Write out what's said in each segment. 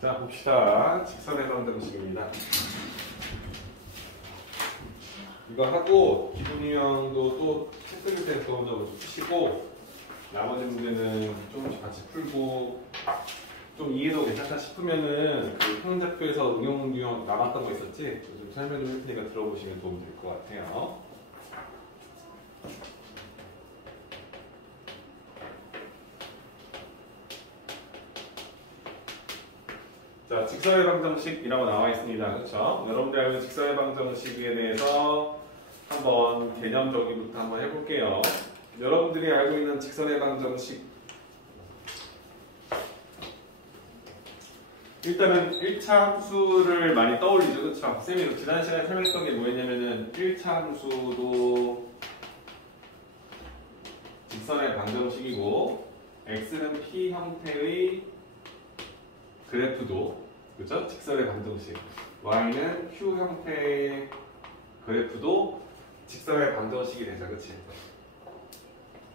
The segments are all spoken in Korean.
자, 봅시다. 직선의 방정식입니다. 이거 하고 기본 유형도 또 책 들을 때 기본적으로 푸시고 나머지 문제는 조금씩 같이 풀고 좀 이해도 괜찮다 싶으면은 그 평행좌표에서 응용 유형 남았던 거 있었지? 좀 설명 좀 할 테니까 들어보시면 도움이 될 것 같아요. 자, 직선의 방정식이라고 나와 있습니다. 그렇죠? 여러분들 알고 있는 직선의 방정식에 대해서 한번 개념적이부터 한번 해볼게요. 여러분들이 알고 있는 직선의 방정식, 일단은 1차 함수를 많이 떠올리죠. 그렇죠? 쌤이 지난 시간에 설명했던 게 뭐였냐면은 1차 함수도 직선의 방정식이고 x는 p 형태의 그래프도, 그죠? 직선의 방정식. y는 q 형태의 그래프도 직선의 방정식이 되죠. 그치?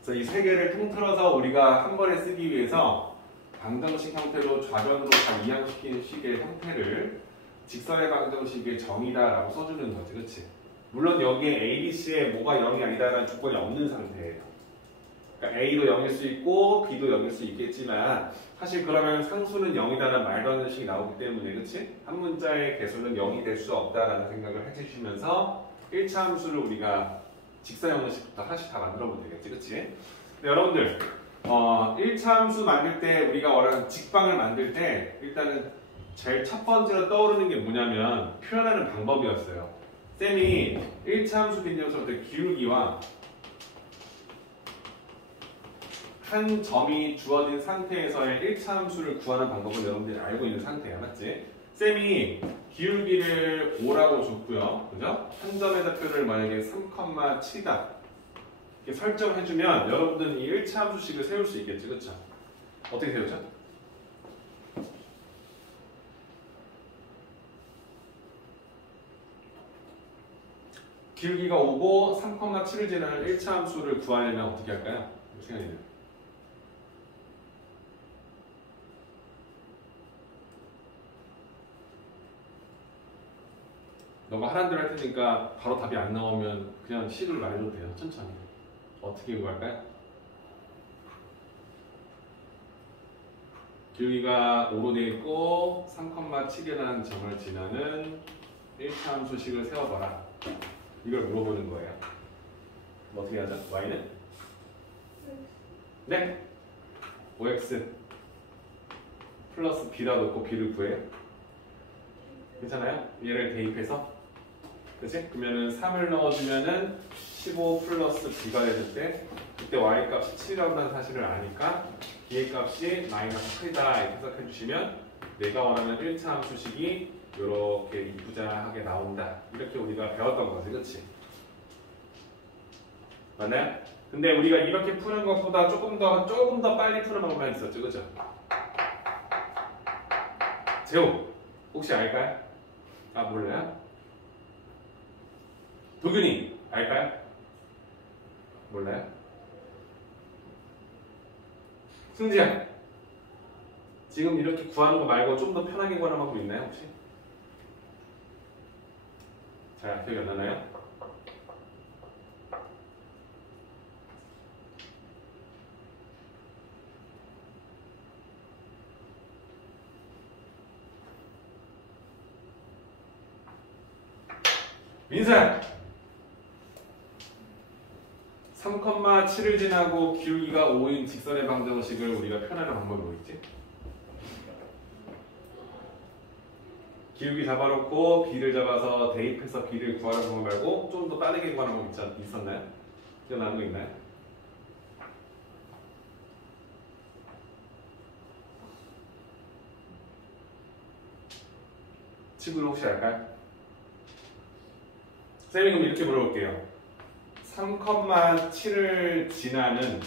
그래서 이 세 개를 통틀어서 우리가 한 번에 쓰기 위해서 방정식 형태로 좌변으로 잘 이항시키는 식의 형태를 직선의 방정식의 정의다라고 써주는 거지. 그치? 물론 여기에 A, B, C에 뭐가 0이 아니다라는 조건이 없는 상태예요. 그러니까 A도 0일 수 있고 B도 0일 수 있겠지만 사실 그러면 상수는 0이다라는 말도 안 되는 식이 나오기 때문에, 그치? 한 문자의 개수는 0이 될 수 없다라는 생각을 해주시면서 1차 함수를 우리가 직선 형식부터 하나씩 다 만들어 보면 되겠지, 그치? 여러분들 1차 함수 만들 때 우리가 원하는 직방을 만들 때 일단은 제일 첫 번째로 떠오르는 게 뭐냐면 표현하는 방법이었어요. 쌤이 1차 함수 개념서부터 기울기와 한 점이 주어진 상태에서의 1차 함수를 구하는 방법을 여러분들이 알고 있는 상태야, 맞지? 쌤이 기울기를 5라고 줬고요, 그죠? 한 점의 좌표를 만약에 3,7이다 이렇게 설정해주면 여러분들은 이 1차 함수식을 세울 수 있겠지, 그쵸? 어떻게 세우죠? 기울기가 5고 3,7을 지나는 1차 함수를 구하려면 어떻게 할까요? 생각이 돼요. 너가 하라는 대로 할 테니까 바로 답이 안 나오면 그냥 식을 말해도 돼요. 천천히. 어떻게 구할까요? 기울기가 5로 되어 있고 3,7이라는 점을 지나는 1차 함수식을 세워봐라. 이걸 물어보는 거예요. 어떻게 하죠? y는? 네? 5x 플러스 b라 놓고 b를 구해요. 괜찮아요? 얘를 대입해서 그치? 그러면은 3을 넣어주면은 15 플러스 b가 됐을 때 그때 y 값이 7이라고 하는 사실을 아니까 b의 값이 마이너스 8이다 이렇게 해석해 주시면 내가 원하는 1차 함수식이 이렇게 이쁘장하게 나온다 이렇게 우리가 배웠던 거지, 그치? 맞나요? 근데 우리가 이렇게 푸는 것보다 조금 더 빨리 푸는 방법이 있었죠, 그죠? 재호 혹시 알까요? 아, 몰라요? 도균이 알까요? 몰라요? 승지야 지금 이렇게 구하는 거 말고 좀 더 편하게 구하는 방법 있나요 혹시? 자, 기억이 안 나나요? 민사! 3,7을 지나고 기울기가 5인 직선의 방정식을 우리가 표현하는 방법이 뭐 있지? 기울기 잡아놓고 b를 잡아서 대입해서 b를 구하는 방법 말고 좀 더 빠르게 구하는 방법 있었나요? 기억나는 거 있나요? 친구는 혹시 알까요? 쌤이 그럼 이렇게 물어볼게요. 3,7을 지나는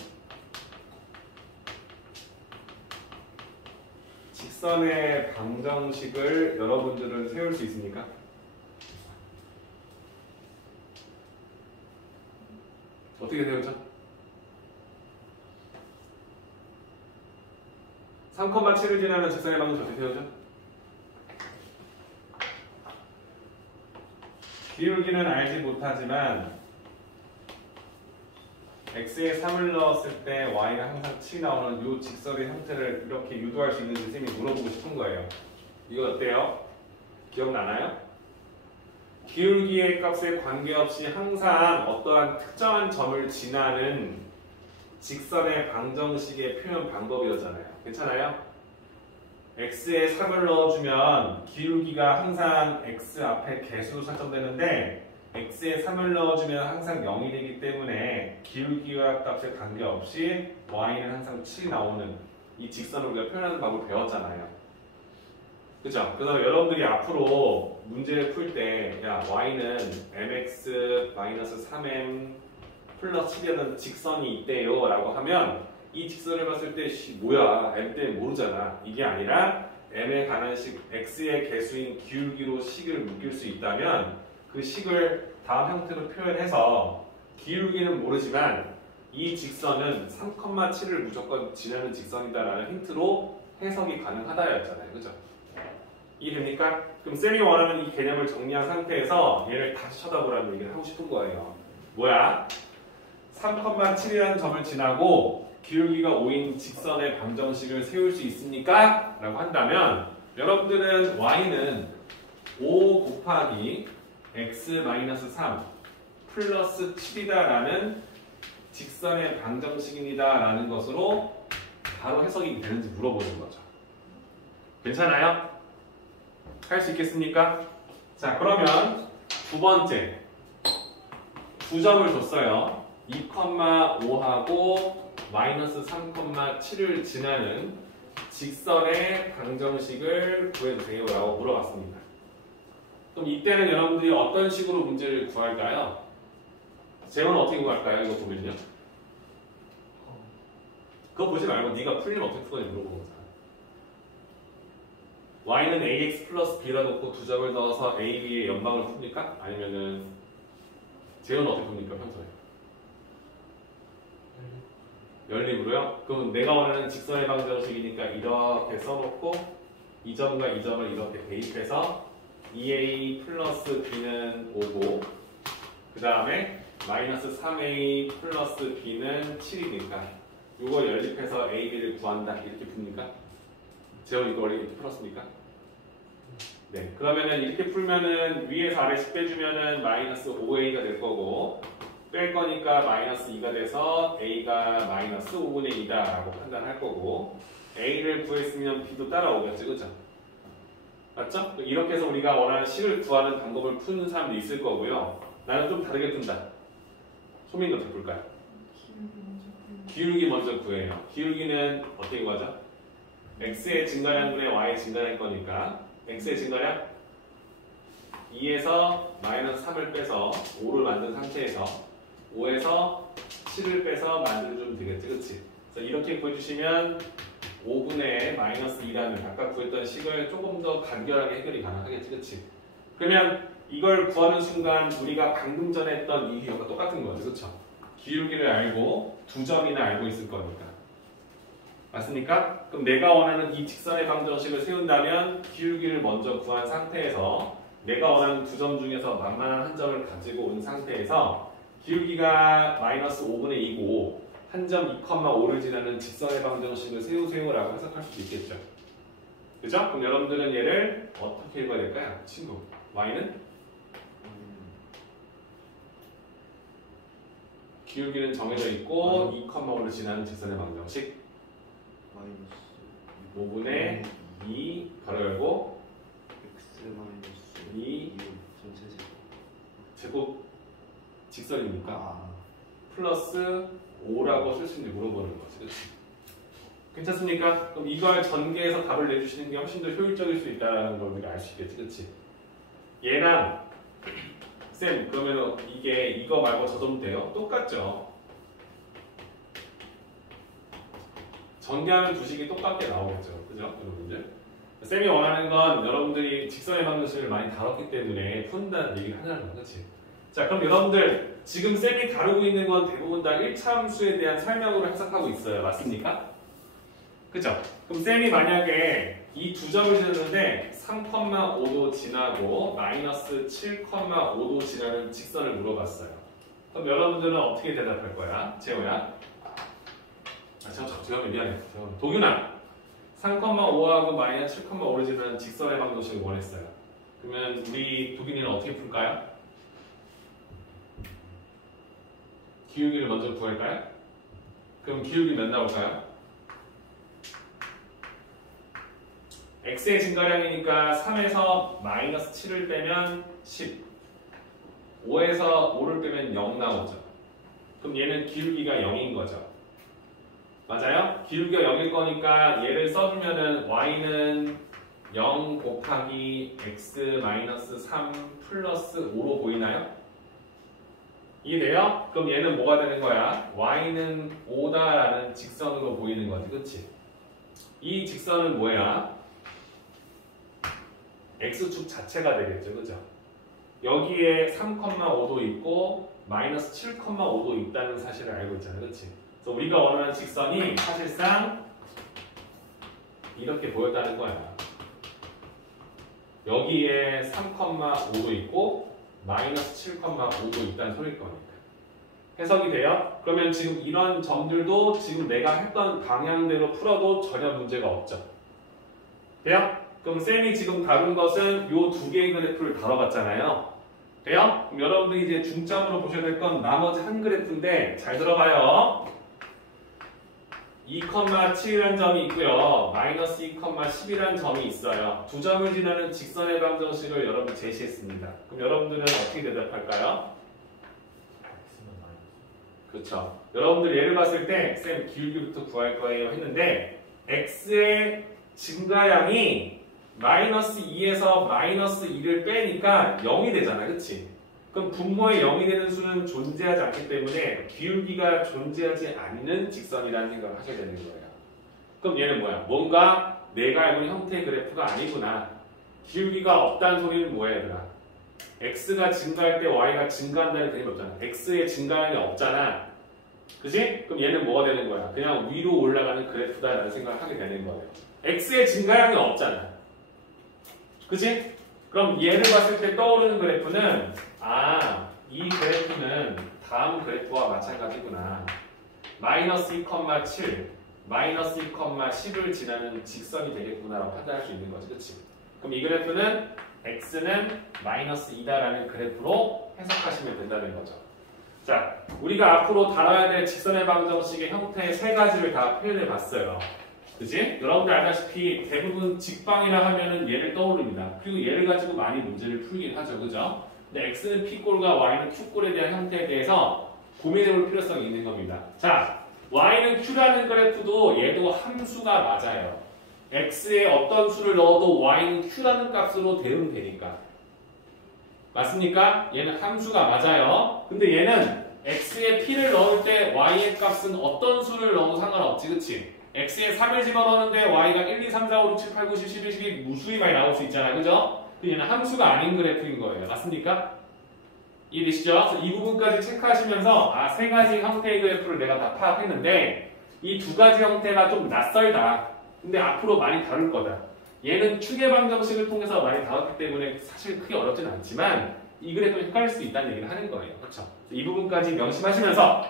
직선의 방정식을 여러분들은 세울 수 있습니까? 어떻게 세우죠? 3,7을 지나는 직선의 방정식 어떻게 세우죠? 기울기는 알지 못하지만 x에 3을 넣었을 때 y는 항상 7이 나오는 이 직선의 형태를 이렇게 유도할 수 있는지 쌤이 물어보고 싶은 거예요. 이거 어때요? 기억나나요? 기울기의 값에 관계없이 항상 어떠한 특정한 점을 지나는 직선의 방정식의 표현 방법이었잖아요. 괜찮아요? x에 3을 넣어주면 기울기가 항상 x 앞에 개수로 설정되는데 x에 3을 넣어주면 항상 0이 되기 때문에 기울기와 값에 관계없이 y는 항상 7이 나오는 이 직선을 우리가 표현하는 방법을 배웠잖아요. 그죠? 그래서 여러분들이 앞으로 문제를 풀 때 야 y는 mx-3m 플러스 7이라는 직선이 있대요 라고 하면 이 직선을 봤을 때 뭐야 m 때문에 모르잖아. 이게 아니라 m에 관한 식 x의 개수인 기울기로 식을 묶일 수 있다면 그 식을 다음 형태로 표현해서 기울기는 모르지만 이 직선은 3,7을 무조건 지나는 직선이다라는 힌트로 해석이 가능하다였잖아요. 그죠? 이해됩니까? 그럼 쌤이 원하는 이 개념을 정리한 상태에서 얘를 다시 쳐다보라는 얘기를 하고 싶은 거예요. 뭐야? 3,7이라는 점을 지나고 기울기가 5인 직선의 방정식을 세울 수 있습니까? 라고 한다면 여러분들은 y는 5 곱하기 x-3 플러스 7이다라는 직선의 방정식입니다라는 것으로 바로 해석이 되는지 물어보는 거죠. 괜찮아요? 할 수 있겠습니까? 자, 그러면 두 번째 두 점을 줬어요. 2,5하고 마이너스 3,7을 지나는 직선의 방정식을 구해주세요 라고 물어봤습니다. 그럼 이때는 여러분들이 어떤 식으로 문제를 구할까요? 재원은 어떻게 구할까요? 이거 보면요. 그거 보지 말고 네가 풀리면 어떻게 풀거니 물어보는 거잖아. y는 ax 플러스 b라 놓고 두 점을 넣어서 a, b의 연방을 풉니까? 아니면은 재원은 어떻게 풉니까? 평소에 연립으로요? 그럼 내가 원하는 직선의 방정식이니까 이렇게 써놓고 이 점과 이 점을 이렇게 대입해서 2a 플러스 b는 5고 그 다음에 마이너스 3a 플러스 b는 7이니까 이거 연립해서 a, b를 구한다 이렇게 풉니까? 재원 이거 원래 이렇게 풀었습니까? 네, 그러면은 이렇게 풀면은 위에서 아래씩 빼주면은 마이너스 5a가 될 거고 뺄 거니까 마이너스 2가 돼서 a가 마이너스 5분의 2다 라고 판단할 거고 a를 구했으면 b도 따라오겠죠, 그죠? 맞죠? 이렇게 해서 우리가 원하는 식을 구하는 방법을 푸는 사람도 있을 거고요. 나는 좀 다르게 푼다. 소민이 어떻게 풀까요? 기울기 먼저 구해요. 기울기는 어떻게 구하죠? x의 증가량분의 y의 증가량 거니까 x의 증가량 2에서 마이너스 3을 빼서 5를 만든 상태에서 5에서 7을 빼서 만들어주면 되겠지, 그치? 그래서 이렇게 구해주시면 5분의 마이너스 2라는 아까 구했던 식을 조금 더 간결하게 해결이 가능하겠지, 그치? 그러면 이걸 구하는 순간 우리가 방금 전에 했던 이 기호가 똑같은 거죠, 그쵸? 기울기를 알고 두 점이나 알고 있을 거니까. 맞습니까? 그럼 내가 원하는 이 직선의 방정식을 세운다면 기울기를 먼저 구한 상태에서 내가 원하는 두 점 중에서 만만한 한 점을 가지고 온 상태에서 기울기가 마이너스 5분의 2고 한 점 2,5를 지나는 직선의 방정식을 세우세요라고 해석할 수도 있겠죠. 그죠? 그럼 여러분들은 얘를 어떻게 읽어야 될까요? 친구 y는 기울기는 정해져 있고 2,5를 지나는 직선의 방정식 5분의 2 가로 열고 x-2 제곱 직선이니까 플러스 5라고 쓸 수 있는지 물어보는 거지. 그치? 괜찮습니까? 그럼 이걸 전개해서 답을 내주시는 게 훨씬 더 효율적일 수 있다는 걸 우리가 알 수 있겠지. 그치? 얘랑 쌤 그러면 이게 이거 말고 저 점 돼요? 똑같죠? 전개하는 두 식이 똑같게 나오겠죠. 그죠? 여러분들? 쌤이 원하는 건 여러분들이 직선의 방정식을 많이 다뤘기 때문에 푼다는 얘기를 하냐는 거지. 자, 그럼 여러분들 지금 쌤이 다루고 있는 건 대부분 다 1차 함수에 대한 설명으로 해석하고 있어요. 맞습니까? 그죠? 그럼 쌤이 만약에 이 두 점을 지었는데 3,5도 지나고 마이너스 7,5도 지나는 직선을 물어봤어요. 그럼 여러분들은 어떻게 대답할 거야? 재호야? 제가 미안해. 도균아. 3,5하고 마이너스 7,5를 지나는 직선의 방정식을 원했어요. 그러면 우리 도균이는 어떻게 풀까요? 기울기를 먼저 구할까요? 그럼 기울기 몇 나올까요? x의 증가량이니까 3에서 마이너스 7을 빼면 10, 5에서 5를 빼면 0 나오죠. 그럼 얘는 기울기가 0인 거죠. 맞아요? 기울기가 0일 거니까 얘를 써주면은 y는 0 곱하기 x 마이너스 3 플러스 5로 보이나요? 이해돼요? 그럼 얘는 뭐가 되는 거야? y는 5다라는 직선으로 보이는 거지, 그치? 이 직선은 뭐야? x축 자체가 되겠죠, 그죠? 여기에 3,5도 있고 마이너스 7,5도 있다는 사실을 알고 있잖아요, 그치? 그래서 우리가 원하는 직선이 사실상 이렇게 보였다는 거야. 여기에 3,5도 있고 마이너스 7,5도 있다는 소리일 거니까. 해석이 돼요? 그러면 지금 이런 점들도 지금 내가 했던 방향대로 풀어도 전혀 문제가 없죠. 돼요? 그럼 쌤이 지금 다룬 것은 요 두 개의 그래프를 다뤄봤잖아요. 돼요? 그럼 여러분들이 이제 중점으로 보셔야 될 건 나머지 한 그래프인데 잘 들어봐요. 2,7이라는 점이 있고요. 마이너스 2,10이라는 점이 있어요. 두 점을 지나는 직선의 방정식을 여러분 제시했습니다. 그럼 여러분들은 어떻게 대답할까요? 그렇죠. 여러분들 예를 봤을 때 쌤 기울기부터 구할 거예요 했는데 x의 증가량이 마이너스 2에서 마이너스 2를 빼니까 0이 되잖아. 그치? 그럼 분모에 0이 되는 수는 존재하지 않기 때문에 기울기가 존재하지 않는 직선이라는 생각을 하셔야 되는 거예요. 그럼 얘는 뭐야? 뭔가 내가 알고 있는 형태의 그래프가 아니구나. 기울기가 없다는 소리는 뭐야 얘들아? x가 증가할 때 y가 증가한다는 개념이 없잖아. x의 증가량이 없잖아. 그치? 그럼 얘는 뭐가 되는 거야? 그냥 위로 올라가는 그래프다라는 생각을 하게 되는 거예요. x의 증가량이 없잖아. 그치? 그럼 얘를 봤을 때 떠오르는 그래프는 이 그래프는 다음 그래프와 마찬가지구나. 마이너스 2,7, 마이너스 2,10을 지나는 직선이 되겠구나라고 판단할 수 있는 거지. 그치? 그럼 이 그래프는 x는 마이너스 2다라는 그래프로 해석하시면 된다는 거죠. 자, 우리가 앞으로 다뤄야 될 직선의 방정식의 형태의 세 가지를 다 표현해 봤어요. 그치? 여러분들 알다시피 대부분 직방이라 하면은 얘를 떠오릅니다. 그리고 얘를 가지고 많이 문제를 풀긴 하죠. 그죠? 근데 x는 p꼴과 y는 q꼴에 대한 형태에 대해서 고민해 볼 필요성이 있는 겁니다. 자, y는 q라는 그래프도 얘도 함수가 맞아요. x에 어떤 수를 넣어도 y는 q라는 값으로 대응되니까 되니까. 맞습니까? 얘는 함수가 맞아요. 근데 얘는 x에 p를 넣을 때 y의 값은 어떤 수를 넣어도 상관없지. 그치? x에 3을 집어넣는데 y가 1, 2, 3, 4, 5, 6, 7, 8, 9, 10, 11, 12 무수히 많이 나올 수 있잖아요. 그죠? 얘는 함수가 아닌 그래프인 거예요. 맞습니까? 이해되시죠? 그래서 이 부분까지 체크하시면서 세 가지 형태의 그래프를 내가 다 파악했는데 이 두 가지 형태가 좀 낯설다. 근데 앞으로 많이 다룰 거다. 얘는 축의 방정식을 통해서 많이 다뤘기 때문에 사실 크게 어렵진 않지만 이 그래프는 헷갈릴 수 있다는 얘기를 하는 거예요. 그렇죠? 이 부분까지 명심하시면서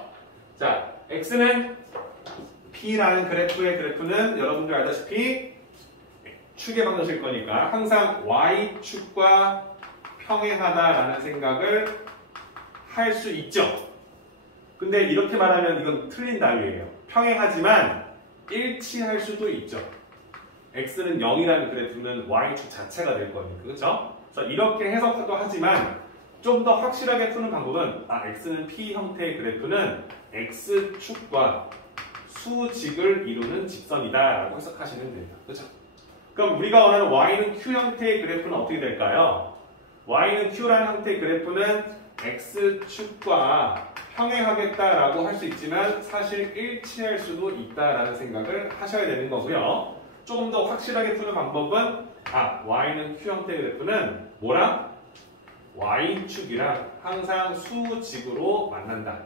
자, x는 P라는 그래프는 여러분들 알다시피 축의 방정식일 거니까 항상 Y축과 평행하다라는 생각을 할 수 있죠. 근데 이렇게 말하면 이건 틀린 답이에요. 평행하지만 일치할 수도 있죠. X는 0이라는 그래프는 Y축 자체가 될 거니까. 그렇죠? 그래서 이렇게 해석도 하지만 좀 더 확실하게 푸는 방법은 X는 P 형태의 그래프는 X축과 수직을 이루는 직선이다라고 해석하시면 됩니다. 그렇죠? 그럼 우리가 원하는 Y는 Q 형태의 그래프는 어떻게 될까요? Y는 Q라는 형태의 그래프는 X축과 평행하겠다라고 할 수 있지만 사실 일치할 수도 있다라는 생각을 하셔야 되는 거고요. 조금 더 확실하게 푸는 방법은 Y는 Q 형태의 그래프는 뭐랑? Y축이랑 항상 수직으로 만난다.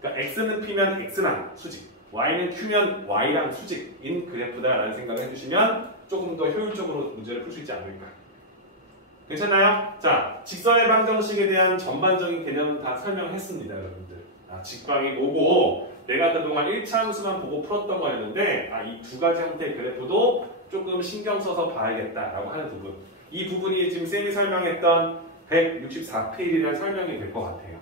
그러니까 X는 P면 X랑 수직, Y는 Q면 Y랑 수직인 그래프다라는 생각을 해주시면 조금 더 효율적으로 문제를 풀 수 있지 않을까 괜찮나요? 자, 직선의 방정식에 대한 전반적인 개념은 다 설명했습니다, 여러분들. 직방이 뭐고, 내가 그동안 1차 함수만 보고 풀었던 거였는데, 이 두 가지 형태의 그래프도 조금 신경 써서 봐야겠다라고 하는 부분. 이 부분이 지금 쌤이 설명했던 164페이지라는 설명이 될 것 같아요.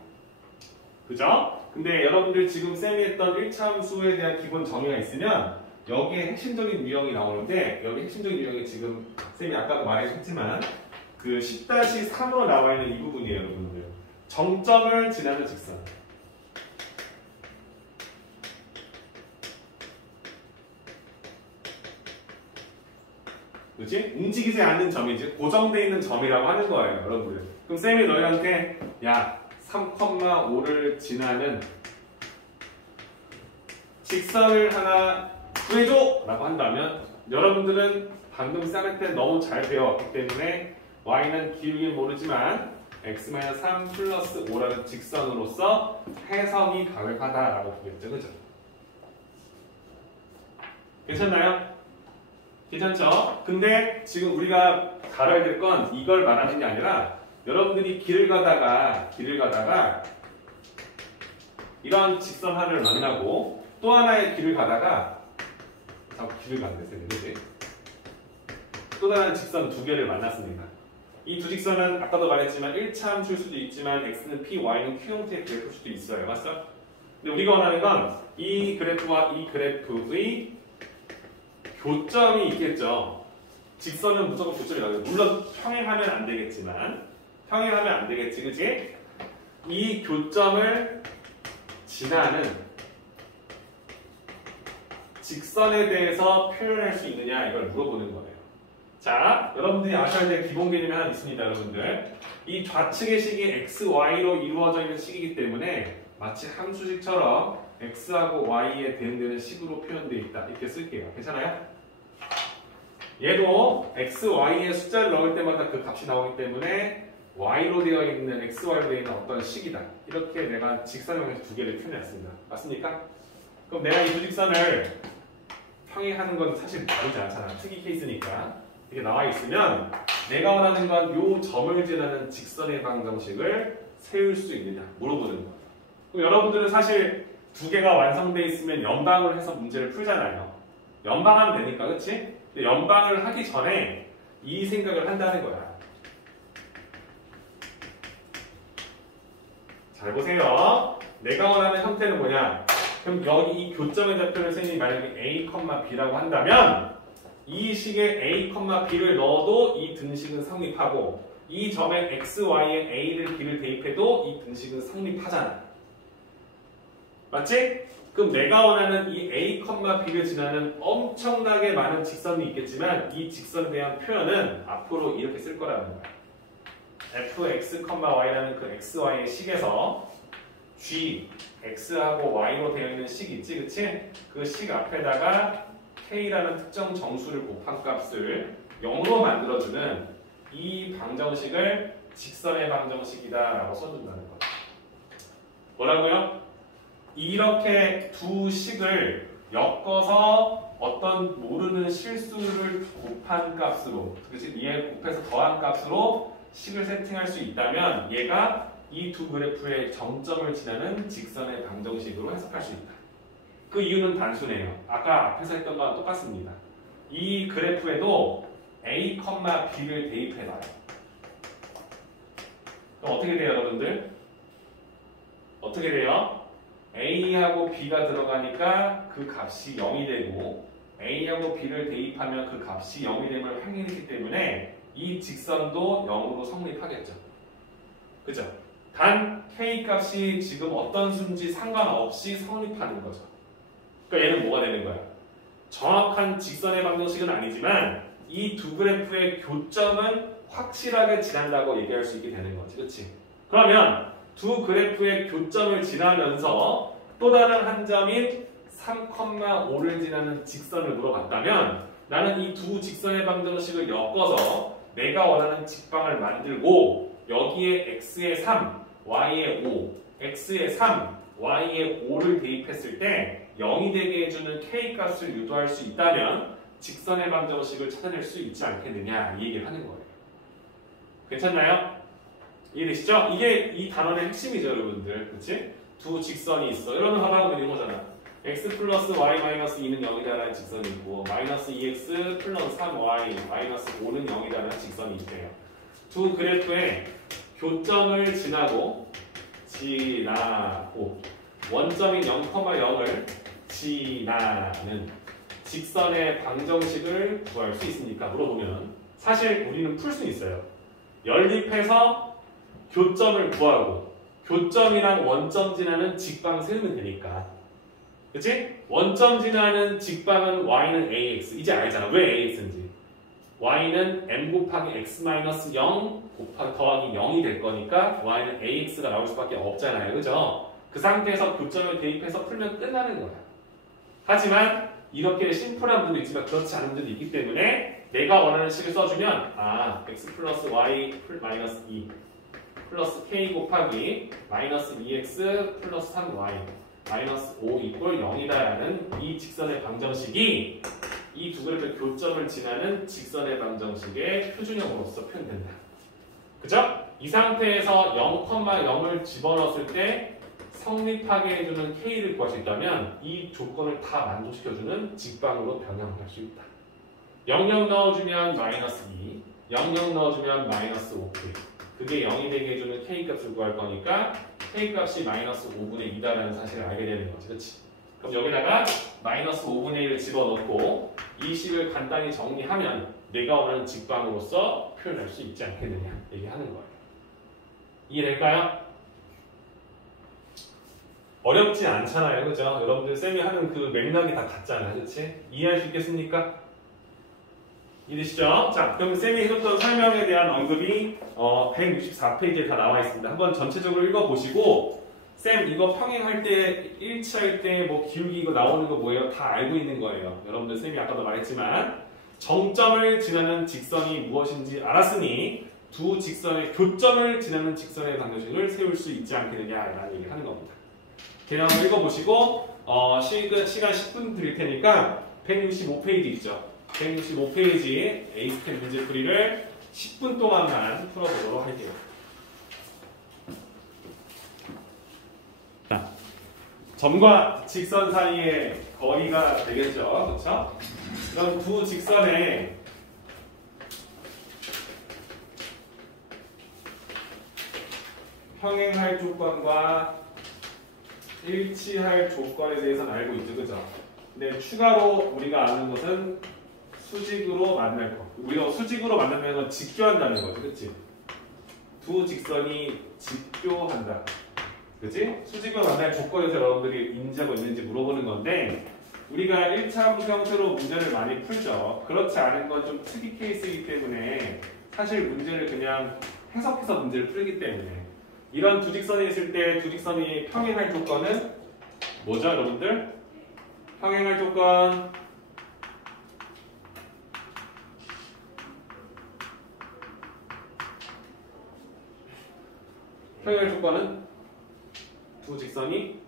그죠? 근데 여러분들 지금 쌤이 했던 1차 함수에 대한 기본 정의가 있으면 여기에 핵심적인 유형이 나오는데, 여기 핵심적인 유형이 지금 쌤이 아까도 말했지만 그 10-3으로 나와 있는 이 부분이에요, 여러분들. 정점을 지나는 직선. 그렇지? 움직이지 않는 점이지 고정되어 있는 점이라고 하는 거예요, 여러분들. 그럼 쌤이 너희한테 야 3,5를 지나는 직선을 하나 구해줘! 라고 한다면 여러분들은 방금 쌤한테 너무 잘 배워왔기 때문에 y는 기울기는 모르지만 x-3 플러스 5라는 직선으로서 해석이 가능하다라고 보겠죠, 그죠? 괜찮나요? 괜찮죠? 근데 지금 우리가 다뤄야 될 건 이걸 말하는 게 아니라 여러분들이 길을 가다가 이런 직선 하나를 만나고 또 하나의 길을 가다가 길을 갔네, 그지? 또 다른 직선 두 개를 만났습니다. 이 두 직선은 아까도 말했지만 1차 함수일 수도 있지만 x는 p, y는 q 형태의 그래프일 수도 있어요. 맞죠? 근데 우리가 원하는 건 이 그래프와 이 그래프의 교점이 있겠죠. 직선은 무조건 교점이 나와요. 물론 평행하면 안 되겠지만, 평행하면 안 되겠지, 그지? 이 교점을 지나는 직선에 대해서 표현할 수 있느냐 이걸 물어보는 거예요. 자, 여러분들이 아셔야 될 기본 개념이 하나 있습니다, 여러분들. 이 좌측의 식이 x, y로 이루어져 있는 식이기 때문에 마치 함수식처럼 x하고 y에 대응되는 식으로 표현되어 있다. 이렇게 쓸게요. 괜찮아요? 얘도 x, y의 숫자를 넣을 때마다 그 값이 나오기 때문에 y로 되어 있는, xy로 되어 있는 어떤 식이다. 이렇게 내가 직선형에서 두 개를 표현했습니다. 맞습니까? 그럼 내가 이 두 직선을 평행하는 건 사실 다르지 않잖아. 특이 케이스니까. 이게 나와 있으면 내가 원하는 건 요 점을 지나는 직선의 방정식을 세울 수 있느냐 물어보는 거예요. 그럼 여러분들은 사실 두 개가 완성되어 있으면 연방을 해서 문제를 풀잖아요. 연방하면 되니까, 그치? 근데 연방을 하기 전에 이 생각을 한다는 거야. 잘 보세요. 내가 원하는 형태는 뭐냐? 그럼 여기 이 교점의 좌표를 선생님이 만약에 a, b라고 한다면 이 식에 a, b를 넣어도 이 등식은 성립하고 이 점에 x, y에 a를, b를 대입해도 이 등식은 성립하잖아. 맞지? 그럼 내가 원하는 이 a, b를 지나는 엄청나게 많은 직선이 있겠지만 이 직선에 대한 표현은 앞으로 이렇게 쓸 거라는 거야. fx, y라는 그 x, y의 식에서 g, x하고 y로 되어 있는 식 있지, 그치? 그 식 앞에다가 k라는 특정 정수를 곱한 값을 0으로 만들어주는 이 방정식을 직선의 방정식이다라고 써준다는 거야. 뭐라고요? 이렇게 두 식을 엮어서 어떤 모르는 실수를 곱한 값으로, 그치? 얘 곱해서 더한 값으로 식을 세팅할 수 있다면 얘가 이 두 그래프의 정점을 지나는 직선의 방정식으로 해석할 수 있다. 그 이유는 단순해요. 아까 앞에서 했던 거랑 똑같습니다. 이 그래프에도 a, b를 대입해봐요. 그럼 어떻게 돼요, 여러분들? 어떻게 돼요? a하고 b가 들어가니까 그 값이 0이 되고 a하고 b를 대입하면 그 값이 0이 됨을 확인했기 때문에 이 직선도 0으로 성립하겠죠. 그죠? 단 k 값이 지금 어떤 수인지 상관없이 성립하는 거죠. 그러니까 얘는 뭐가 되는 거야? 정확한 직선의 방정식은 아니지만 이 두 그래프의 교점은 확실하게 지난다고 얘기할 수 있게 되는 거지. 그렇지? 그러면 두 그래프의 교점을 지나면서 또 다른 한 점인 3,5를 지나는 직선을 물어봤다면 나는 이 두 직선의 방정식을 엮어서 내가 원하는 직방을 만들고 여기에 x에 3, y에 5, x에 3, y에 5를 대입했을 때 0이 되게 해주는 k 값을 유도할 수 있다면 직선의 방정식을 찾아낼 수 있지 않겠느냐 이 얘기를 하는 거예요. 2차 함수의 직선의 방정식은 0이 되게 해주는 k 값을 유도할 수 있다면 직선의 방정식을 찾아낼 수 있지 않겠느냐 이 얘기를 하는 거예요. 괜찮나요? 이해되시죠? 이게 이 단원의 핵심이죠, 여러분들. 그치? 두 직선이 있어. 이러면 하다가 되는 거잖아. x 플러스 y 마이너스 2는 0이다라는 직선이 있고 마이너스 2x 플러스 3y 마이너스 5는 0이다라는 직선이 있대요. 두 그래프에 교점을 지나고 원점인 0,0을 지나는 직선의 방정식을 구할 수 있습니까? 물어보면 사실 우리는 풀 수 있어요. 연립해서 교점을 구하고 교점이랑 원점 지나는 직방 세우면 되니까. 그치? 원점 지나는 직방은 y는 ax. 이제 알잖아. 왜 ax인지. y는 m 곱하기 x-0 곱하기 더하기 0이 될 거니까 y는 ax가 나올 수밖에 없잖아요. 그죠? 그 상태에서 교점을 대입해서 풀면 끝나는 거야. 하지만 이렇게 심플한 분도 있지만 그렇지 않은 분도 있기 때문에 내가 원하는 식을 써주면 x 플러스 y 마이너스 2 플러스 k 곱하기 마이너스 2x 플러스 3y 마이너스 5 이꼴 0이다라는 이 직선의 방정식이 이 두 그래프의 교점을 지나는 직선의 방정식의 표준형으로서 표현된다. 그죠? 이 상태에서 0,0을 집어넣었을 때 성립하게 해주는 k를 구할 수 있다면 이 조건을 다 만족시켜주는 직방으로 변형할 수 있다. 00 넣어주면 마이너스 2, 00 넣어주면 마이너스 5k. 그게 0이 되게 해주는 k값을 구할 거니까 k값이 마이너스 5분의 2다라는 사실을 알게 되는 거지. 그치? 그럼 여기다가 마이너스 5분의 1을 집어넣고 이 식을 간단히 정리하면 내가 원하는 직방으로서 표현할 수 있지 않겠느냐 얘기하는 거예요. 이해될까요? 어렵지 않잖아요. 그죠? 여러분들 쌤이 하는 그 맥락이 다 같잖아. 그치? 이해할 수 있겠습니까? 이해되시죠? 자, 그럼 쌤이 해줬던 설명에 대한 언급이 164페이지에 다 나와 있습니다. 한번 전체적으로 읽어보시고 쌤 이거 평행할 때 일치할 때 뭐 기울기 이거 나오는 거 뭐예요? 다 알고 있는 거예요. 여러분들 쌤이 아까도 말했지만 정점을 지나는 직선이 무엇인지 알았으니 두 직선의 교점을 지나는 직선의 방정식을 세울 수 있지 않겠느냐라는 얘기를 하는 겁니다. 그냥 한번 읽어보시고 시간 10분 드릴 테니까 165페이지 있죠. 165페이지 에이스템 문제풀이를 10분 동안만 풀어보도록 할게요. 자, 점과 직선 사이의 거리가 되겠죠. 그렇죠? 그럼 두 직선의 평행할 조건과 일치할 조건에 대해서는 알고 있죠. 그죠? 근데 추가로 우리가 아는 것은 수직으로 만날 거. 우리가 수직으로 만나는 건 직교한다는 거지. 그치? 두 직선이 직교한다. 그치? 수직으로 만날 조건에서 여러분들이 인지하고 있는지 물어보는 건데 우리가 1차 함수 형태로 문제를 많이 풀죠. 그렇지 않은 건 좀 특이 케이스이기 때문에 사실 문제를 그냥 해석해서 문제를 풀기 때문에 이런 두 직선이 있을 때 두 직선이 평행할 조건은 뭐죠, 여러분들? 평행할 조건 평행할 조건은 두 직선이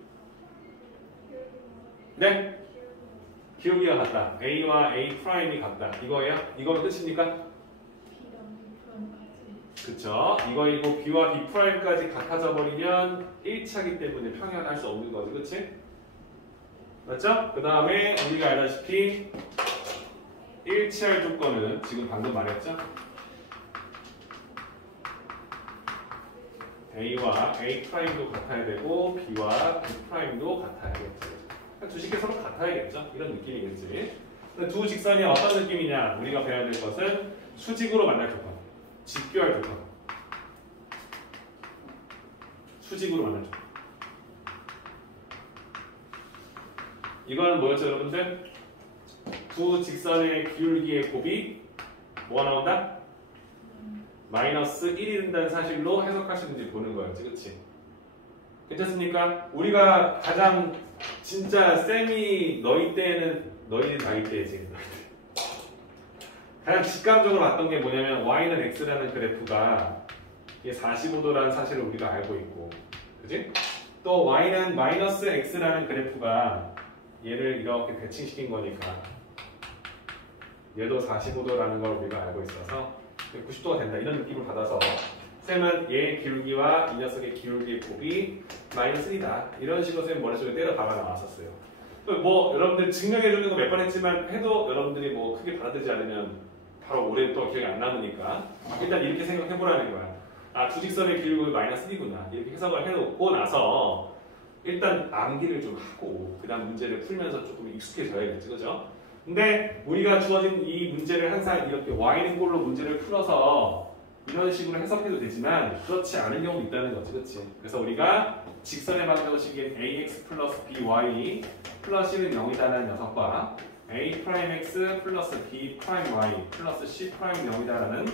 네 기울기가 같다. A와 A'이 같다. 이거예요? 이거는 끝입니까? 그쵸? 이거이고 B와 B'까지 같아져 버리면 일치하기 때문에 평행할 수 없는 거지. 그치? 맞죠? 그 다음에 우리가 알다시피 일치할 조건은 지금 방금 말했죠? A와 A'도 같아야 되고 B와 B'도 같아야겠죠. 두 식이 서로 같아야겠죠? 이런 느낌이겠지. 두 직선이 어떤 느낌이냐? 우리가 배워야 될 것은 수직으로 만날 조건, 직교할 조건. 수직으로 만날 조건. 이거는 뭐였죠, 여러분들? 두 직선의 기울기의 곱이 뭐가 나온다? 마이너스 1이 된다는 사실로 해석하시는지 보는 거였지, 그치? 괜찮습니까? 우리가 가장 진짜 쌤이 너희 때는 너희는 나이 때지 가장 직감적으로 봤던 게 뭐냐면 y는 x라는 그래프가 이게 45도라는 사실을 우리가 알고 있고 그지? 또 y는 마이너스 x라는 그래프가 얘를 이렇게 대칭시킨 거니까 얘도 45도라는 걸 우리가 알고 있어서 90도가 된다 이런 느낌을 받아서 쌤은 얘의 기울기와 이 녀석의 기울기의 곱이 마이너스 1이다 이런 식으로 쌤 머릿속에 때려 박아 나왔었어요. 뭐 여러분들 증명해 주는 거 몇 번 했지만 해도 여러분들이 뭐 크게 받아들이지 않으면 바로 오랫동안 기억이 안 남으니까 일단 이렇게 생각해 보라는 거야. 아, 두 직선의 기울기 마이너스 1이구나 이렇게 해석을 해놓고 나서 일단 암기를 좀 하고 그 다음 문제를 풀면서 조금 익숙해져야겠지, 그죠? 근데 우리가 주어진 이 문제를 항상 이렇게 y는 꼴로 문제를 풀어서 이런 식으로 해석해도 되지만 그렇지 않은 경우도 있다는 거지, 그렇지? 그래서 우리가 직선의 방정식인 ax 플러스 by 플러스 1은 0이다라는 녀석과 a 프라임 x 플러스 b 프라임 y 플러스 c 프라임 0이다라는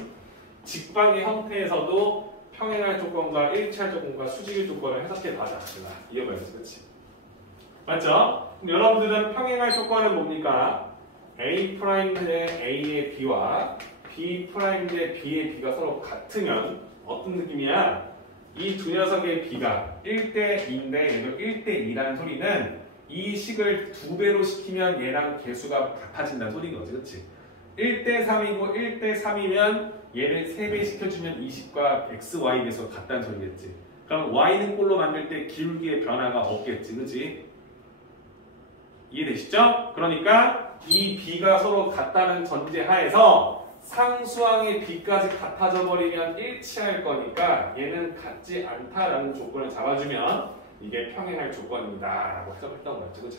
직방의 형태에서도 평행할 조건과 일치할 조건과 수직일 조건을 해석해 봐자. 이어봐야지, 그렇지? 맞죠? 그럼 여러분들은 평행할 조건은 뭡니까? a 프라임 대 a의 b와 b 프라임 대 b의 b가 서로 같으면 어떤 느낌이야? 이 두 녀석의 b가 1대 2인데 얘도 1대 2라는 소리는 이 식을 2배로 시키면 얘랑 개수가 같아진다는 소리인 거지, 그렇지? 1대 3이고 1대 3이면 얘를 3배 시켜주면 이 식과 x, y 개수가 같다는 소리겠지. 그럼 y는 꼴로 만들 때 기울기의 변화가 없겠지, 그렇지? 이해되시죠? 그러니까 이 b가 서로 같다는 전제 하에서 상수항의 b까지 같아져 버리면 일치할 거니까 얘는 같지 않다라는 조건을 잡아주면 이게 평행할 조건입니다 라고 해석했던 거였죠, 그렇죠?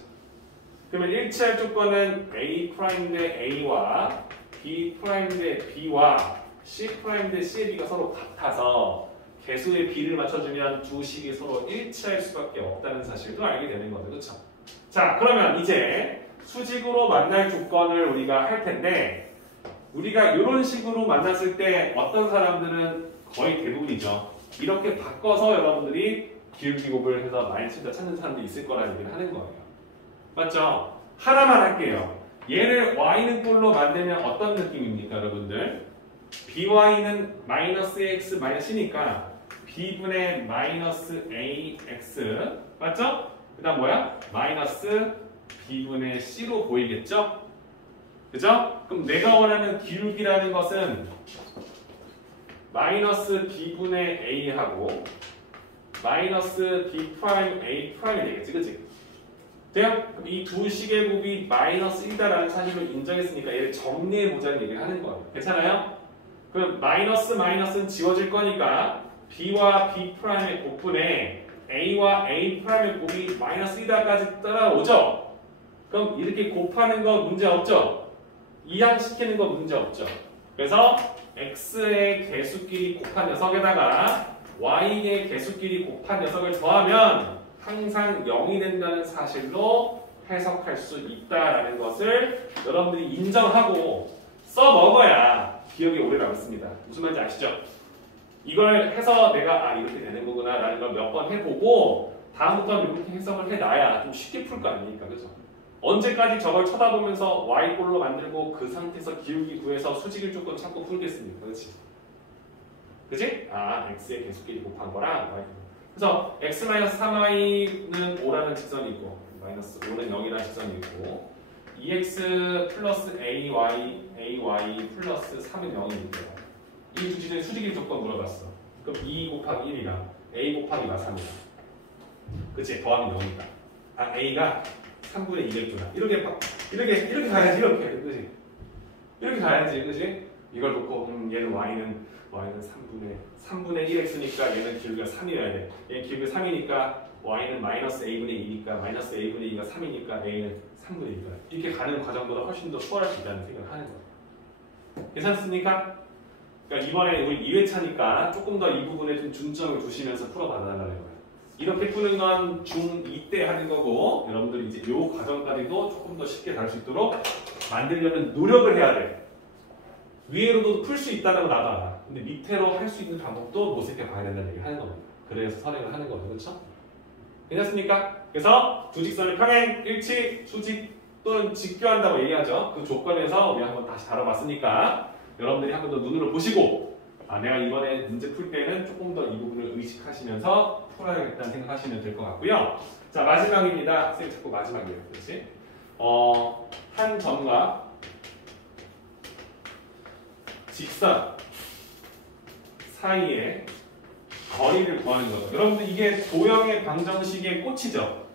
그러면 일치할 조건은 a 프라임 대 a와 b 프라임 대 b와 c 프라임 대 c의 b가 서로 같아서 개수의 b를 맞춰주면 두 식이 서로 일치할 수밖에 없다는 사실도 알게 되는 거죠, 그렇죠? 자, 그러면 이제 수직으로 만날 조건을 우리가 할 텐데 우리가 이런 식으로 만났을 때 어떤 사람들은 거의 대부분이죠. 이렇게 바꿔서 여러분들이 기울기 곱을 해서 마이너스 찾는 사람들이 있을 거라는 얘기를 하는 거예요. 맞죠? 하나만 할게요. 얘를 y는 꼴로 만들면 어떤 느낌입니까, 여러분들? by는 마이너스 x 마이너스 c니까 b분의 마이너스 ax 맞죠? 그 다음 뭐야? 마이너스 b분의 c로 보이겠죠? 그죠? 그럼 내가 원하는 기울기라는 것은 마이너스 b분의 a하고 마이너스 b 프라임 a 프라임이 되겠지, 그치? 돼요? 이 두 식의 곱이 마이너스 1다라는 사실을 인정했으니까 얘를 정리해보자는 얘기를 하는 거예요. 괜찮아요? 그럼 마이너스는 지워질 거니까 b와 b 프라임의 곱분에 a와 a 프라임의 곱이 마이너스 1다까지 따라오죠? 그럼 이렇게 곱하는 거 문제 없죠? 이항시키는 거 문제 없죠? 그래서 x의 개수끼리 곱한 녀석에다가 y의 개수끼리 곱한 녀석을 더하면 항상 0이 된다는 사실로 해석할 수 있다라는 것을 여러분들이 인정하고 써먹어야 기억이 오래 남습니다. 무슨 말인지 아시죠? 이걸 해서 내가 이렇게 되는 거구나 라는 걸 몇 번 해보고 다음부터는 이렇게 해석을 해놔야 좀 쉽게 풀 거 아닙니까? 그죠? 언제까지 저걸 쳐다보면서 y꼴로 만들고 그 상태에서 기울기 구해서 수직일 조건 찾고 풀겠습니까? 그렇지? 그치? x의 개수끼리 곱한 거랑 y. 그래서 x-3y는 5라는 직선이 있고 마이너스 5는 0이라는 직선이 있고 2x 플러스 ay 플러스 3은 0이니까 이 두 지점의 수직일 조건 물어봤어. 그럼 2 곱하기 1이랑 a 곱하기 3이다. 그치? 더하면 0이다. a가 3분의 2겠구나. 이렇게 가야지, 이렇게. 그치? 이렇게 가야지, 그치? 이걸 놓고, 얘는 y는 3분의 1x니까 얘는 기울기가 3이어야 돼. 얘는 기울기가 3이니까 y는 마이너스 a분의 2니까 마이너스 a분의 2가 3이니까 a는 3분의 2가. 이렇게 가는 과정보다 훨씬 더 수월할 수 있다는 생각을 하는 거예요. 괜찮습니까? 그러니까 이번에 우리 2회차니까 조금 더 이 부분에 좀 중점을 두시면서 풀어봐달라는 거예요. 이렇게 푸는 건 중2 때 하는 거고 여러분들이 이제 요 과정까지도 조금 더 쉽게 다룰 수 있도록 만들려면 노력을 해야 돼. 위에로도 풀 수 있다는 건 나도. 근데 밑으로 할 수 있는 방법도 모색해 봐야 된다는 얘기를 하는 겁니다. 그래서 선행을 하는 거죠. 그렇죠? 괜찮습니까? 그래서 두 직선의 평행, 일치, 수직 또는 직교한다고 얘기하죠. 그 조건에서 우리 한번 다시 다뤄봤으니까 여러분들이 한 번 더 눈으로 보시고 내가 이번에 문제 풀 때는 조금 더 이 부분을 의식하시면서 풀어야겠다는 생각하시면 될 것 같고요. 자, 마지막입니다. 선생님 자꾸 마지막이에요. 그렇지? 한 점과 직선 사이의 거리를 구하는 거죠. 여러분들 이게 도형의 방정식의 꽃이죠.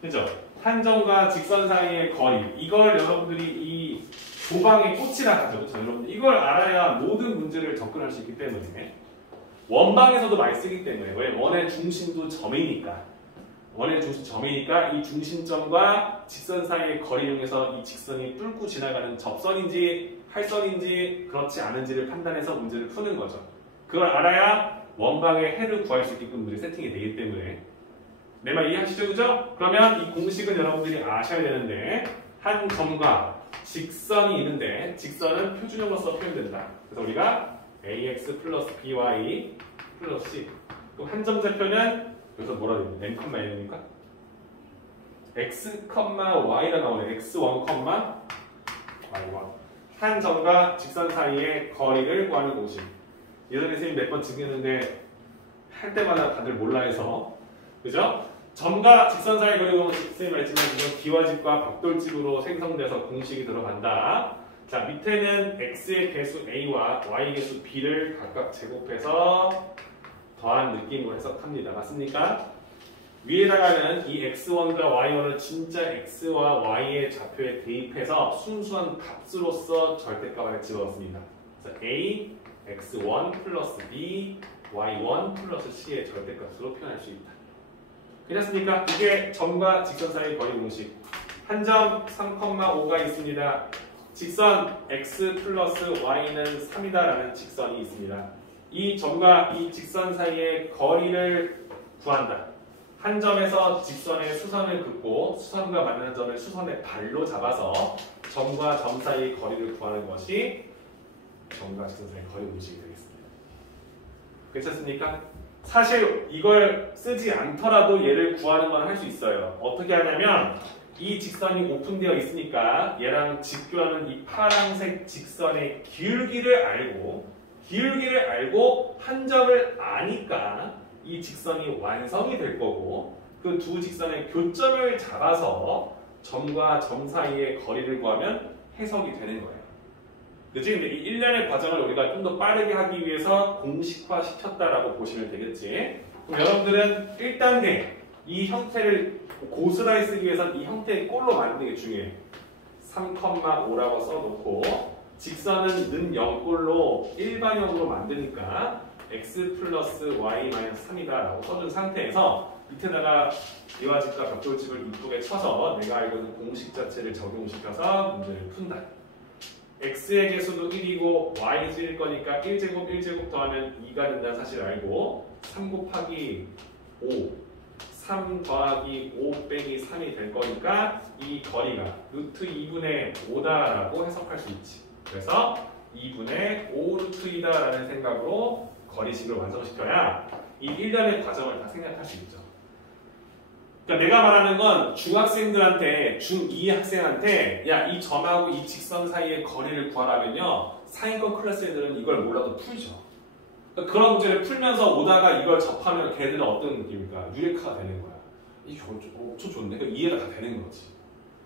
그죠? 한 점과 직선 사이의 거리. 이걸 여러분들이 이 도방의 꽃이라 하죠. 그렇죠? 여러분들 이걸 알아야 모든 문제를 접근할 수 있기 때문에 원방에서도 많이 쓰기 때문에 왜? 원의 중심도 점이니까. 원의 중심 점이니까 이 중심점과 직선 사이의 거리를 이용해서 이 직선이 뚫고 지나가는 접선인지 활선인지 그렇지 않은지를 판단해서 문제를 푸는 거죠. 그걸 알아야 원방의 해를 구할 수 있게끔 문제 세팅이 되기 때문에 내 말 이해하시죠? 그죠? 그러면 이 공식은 여러분들이 아셔야 되는데 한 점과 직선이 있는데 직선은 표준형으로서 표현된다. 그래서 우리가 ax 플러스 by 플러스 c 그럼 한 점 좌표는 여기서 뭐라 그러냐? m, n입니까? x, y라 나오네. x1, y1 한 점과 직선 사이의 거리를 구하는 공식. 예전에 선생님이 몇 번 증명했는데 할 때마다 다들 몰라 해서 그죠? 점과 직선 사이의 거리는 선생님이 말했지만 이건 기와집과 벽돌집으로 생성돼서 공식이 들어간다. 자 밑에는 x의 개수 a와 y 개수 b를 각각 제곱해서 더한 느낌으로 해석합니다. 맞습니까? 위에다가는 이 x1과 y1을 진짜 x와 y의 좌표에 대입해서 순수한 값으로서 절대값을 집어넣습니다. 그래서 a, x1 플러스 b, y1 플러스 c의 절대값으로 표현할 수 있다. 괜찮습니까? 이게 점과 직선 사이의 거리 공식. 한 점 3,5가 있습니다. 직선 x 플러스 y는 3이다 라는 직선이 있습니다. 이 점과 이 직선 사이의 거리를 구한다. 한 점에서 직선의 수선을 긋고 수선과 만나는 점을 수선의 발로 잡아서 점과 점 사이의 거리를 구하는 것이 점과 직선 사이의 거리 공식이 되겠습니다. 괜찮습니까? 사실 이걸 쓰지 않더라도 얘를 구하는 건 할 수 있어요. 어떻게 하냐면 이 직선이 오픈되어 있으니까 얘랑 직교하는 이 파란색 직선의 기울기를 알고 한 점을 아니까 이 직선이 완성이 될 거고 그 두 직선의 교점을 잡아서 점과 점 사이의 거리를 구하면 해석이 되는 거예요. 그치? 근데 이 일련의 과정을 우리가 좀 더 빠르게 하기 위해서 공식화 시켰다라고 보시면 되겠지. 그럼 여러분들은 1단계 이 형태를 고스란히 쓰기 위해서는 이 형태의 꼴로 만드는 게 중요해요. 3,5라고 써놓고 직선은 는 0꼴로 일반형으로 만드니까 x 플러스 y 마이너스 3이다 라고 써준 상태에서 밑에다가 기와집과 벽돌집을 이쁘게 쳐서 내가 알고 있는 공식 자체를 적용시켜서 문제를 푼다. x의 개수도 1이고 y는 1일 거니까 1제곱 1제곱 더하면 2가 된다는 사실을 알고 3 곱하기 5 3 더하기 5 빼기 3이 될 거니까 이 거리가 루트 2분의 5다라고 해석할 수 있지. 그래서 2분의 5 루트이다 라는 생각으로 거리식을 완성시켜야 이 1년의 과정을 다 생각할 수 있죠. 그러니까 내가 말하는 건 중학생들한테 중2 학생한테 야 이 점하고 이 직선 사이의 거리를 구하라면요 상위권 클래스 애들은 이걸 몰라도 풀죠. 그러니까 그런 문제를 풀면서 오다가 이걸 접하면 걔들은 어떤 느낌일까? 유레카가 되는 거야. 이게 엄청 좋네. 그러니까 이해가 다 되는 거지.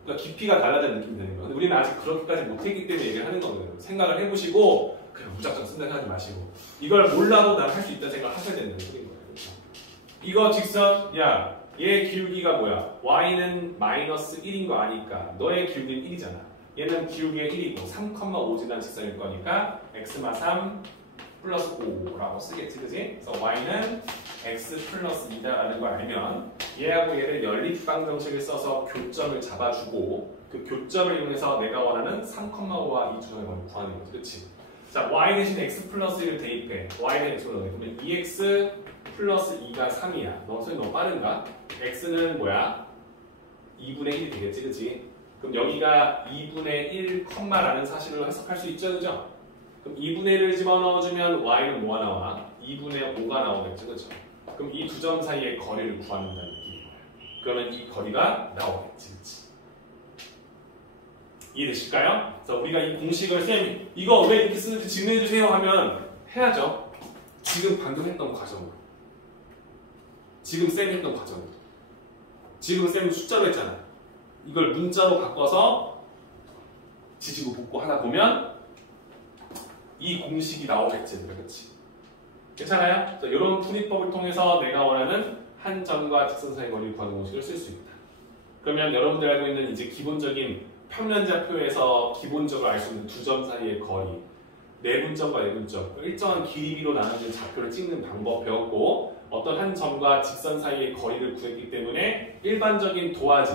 그러니까 깊이가 달라지는 느낌이 되는 거야. 근데 우리는 아직 그렇게까지 못했기 때문에 얘기를 하는 거거든요. 생각을 해보시고 그냥 무작정 쓴다 하지 마시고 이걸 몰라도 난 할 수 있다는 생각을 하셔야 된다는 소리인 거예요. 그렇죠? 이거 직선 야 얘 기울기가 뭐야? y는 마이너스 1인 거 아니까 너의 기울기는 1이잖아. 얘는 기울기가 1이고 3,5 지난 직선일 거니까 x마 3 플러스 5라고 쓰겠지, 그지? 그래서 y는 x 플러스 2다라는 걸 알면 얘하고 얘를 연립방정식을 써서 교점을 잡아주고 그 교점을 이용해서 내가 원하는 3,5와 이 두 점의 거리를 구하는 거지, 그렇지? 자, y 대신 x 플러스 1을 대입해. y는 x로 넣어. 그러면 2x 플러스 2가 3이야. 너 소리 너무 빠른가? x는 뭐야? 2분의 1이 되겠지, 그치? 그럼 여기가 2분의 1, 라는 사실을 해석할 수 있죠, 그죠? 그럼 2분의 1을 집어넣어주면 y는 뭐가 나와? 2분의 5가 나오겠죠, 그죠? 그럼 이 두 점 사이의 거리를 구한다는 얘기인 거야. 그러면 이 거리가 나오겠지, 그치? 이해되실까요? 그래서 우리가 이 공식을 쌤 이거 왜 이렇게 쓰는지 증명해주세요 하면 해야죠. 지금 방금 했던 과정으로. 지금 쌤이 했던 과정으로. 지금 쌤이 숫자로 했잖아. 이걸 문자로 바꿔서 지지고 볶고 하다 보면 이 공식이 나오겠지, 그렇지? 괜찮아요? 자, 이런 풀이법을 통해서 내가 원하는 한 점과 직선 사이 거리를 구하는 공식을 쓸 수 있다. 그러면 여러분들 알고 있는 이제 기본적인 평면좌표에서 기본적으로 알 수 있는 두 점 사이의 거리, 내분점과 내분점, 일정한 길이로 나누는 좌표를 찍는 방법 배웠고, 어떤 한 점과 직선 사이의 거리를 구했기 때문에 일반적인 도화지,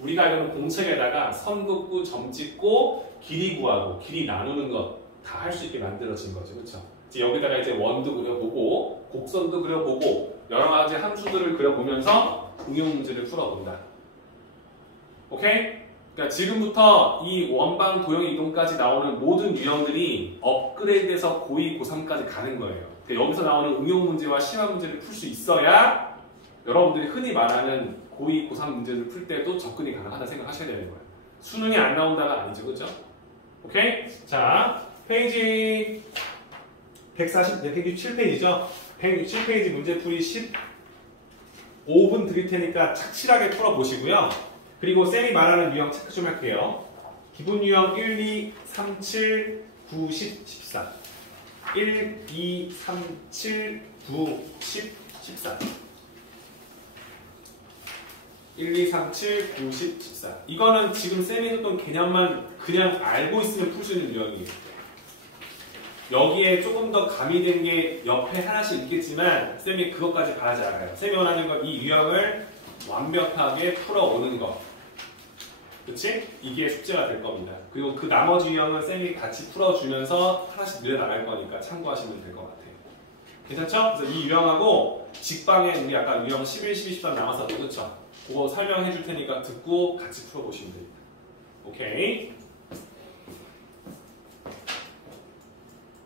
우리가 알고 있는 공책에다가 선 긋고 점 찍고 길이 구하고 길이 나누는 것 다 할 수 있게 만들어진 거죠, 그렇죠? 이제 여기다가 이제 원도 그려보고 곡선도 그려보고 여러 가지 함수들을 그려보면서 응용 문제를 풀어본다. 오케이? 그러니까 지금부터 이 원방 도형 이동까지 나오는 모든 유형들이 업그레이드돼서 고2, 고3까지 가는 거예요. 그러니까 여기서 나오는 응용 문제와 심화 문제를 풀 수 있어야 여러분들이 흔히 말하는 고2, 고3 문제를 풀 때도 접근이 가능하다 생각하셔야 되는 거예요. 수능이 안 나온다가 아니죠, 그죠? 오케이? 자, 페이지 167페이지죠? 167페이지 문제풀이 15분 드릴 테니까 착실하게 풀어보시고요. 그리고 쌤이 말하는 유형 체크 좀 할게요. 기본 유형 1, 2, 3, 7, 9, 10, 14. 1, 2, 3, 7, 9, 10, 14. 1, 2, 3, 7, 9, 10, 14. 이거는 지금 쌤이 했던 개념만 그냥 알고 있으면 풀 수 있는 유형이에요. 여기에 조금 더 가미된 게 옆에 하나씩 있겠지만 쌤이 그것까지 바라지 않아요. 쌤이 원하는 건 이 유형을 완벽하게 풀어오는 거. 그치? 이게 숙제가 될 겁니다. 그리고 그 나머지 유형은 쌤이 같이 풀어주면서 하나씩 늘려나갈 거니까 참고하시면 될 것 같아요. 괜찮죠? 그래서 이 유형하고 직방에 우리 아까 유형 11, 12, 13 남았었죠? 그쵸? 그거 설명해 줄 테니까 듣고 같이 풀어보시면 됩니다. 오케이?